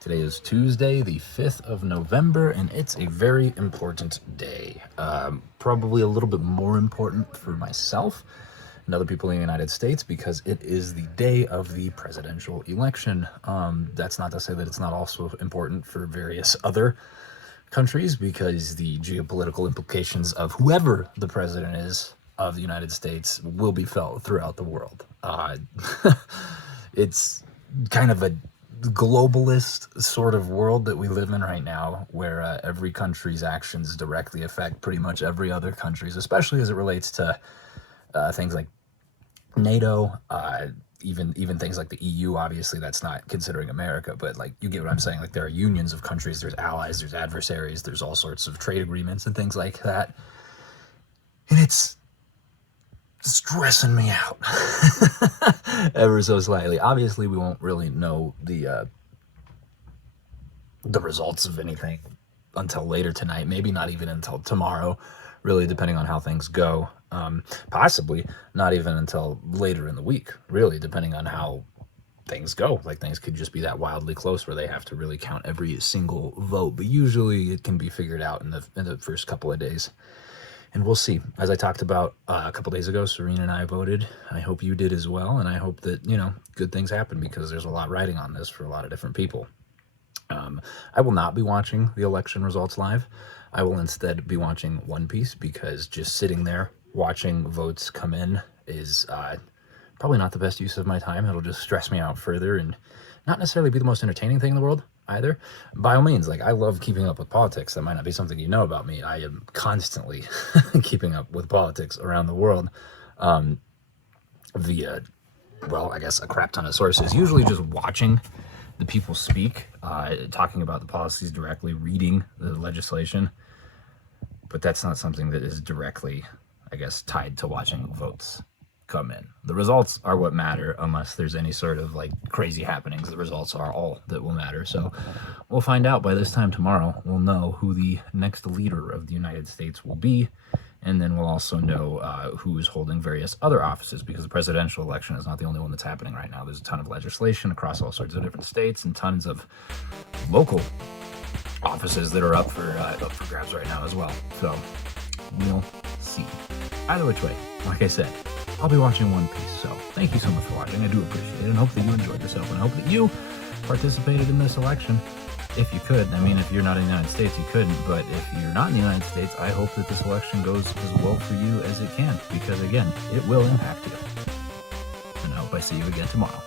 Today is Tuesday, the 5th of November, and it's a very important day. Probably a little bit more important for myself and other people in the United States because it is the day of the presidential election. That's not to say that it's not also important for various other countries because the geopolitical implications of whoever the president is of the United States will be felt throughout the world. It's kind of a globalist sort of world that we live in right now, where every country's actions directly affect pretty much every other country's, especially as it relates to things like NATO, even things like the EU. Obviously, that's not considering America, but like you get what I'm saying. Like there are unions of countries, there's allies, there's adversaries, there's all sorts of trade agreements and things like that, and it's stressing me out ever so slightly. Obviously, we won't really know the results of anything until later tonight, maybe not even until tomorrow, really depending on how things go. Possibly not even until later in the week, really depending on how things go. Like things could just be that wildly close where they have to really count every single vote, but usually it can be figured out in the first couple of days. And we'll see. As I talked about a couple days ago, Serena and I voted. I hope you did as well. And I hope that, good things happen because there's a lot riding on this for a lot of different people. I will not be watching the election results live. I will instead be watching One Piece because just sitting there watching votes come in is probably not the best use of my time. It'll just stress me out further and not necessarily be the most entertaining thing in the world either. By all means, like I love keeping up with politics. That might not be something you know about me. I am constantly keeping up with politics around the world via, well, I guess a crap ton of sources. Usually just watching the people speak, talking about the policies directly, reading the legislation. But that's not something that is directly, I guess, tied to watching votes come in. The results are what matter unless there's any sort of like crazy happenings. The results are all that will matter. So we'll find out by this time tomorrow. We'll know who the next leader of the United States will be. And then we'll also know who is holding various other offices because the presidential election is not the only one that's happening right now. There's a ton of legislation across all sorts of different states and tons of local offices that are up for grabs right now as well. So we'll see. Either which way, like I said, I'll be watching One Piece. So thank you so much for watching. I do appreciate it and hope that you enjoyed yourself and I hope that you participated in this election. If you could. I mean, if you're not in the United States, you couldn't. But if you're not in the United States, I hope that this election goes as well for you as it can. Because, again, it will impact you. And I hope I see you again tomorrow.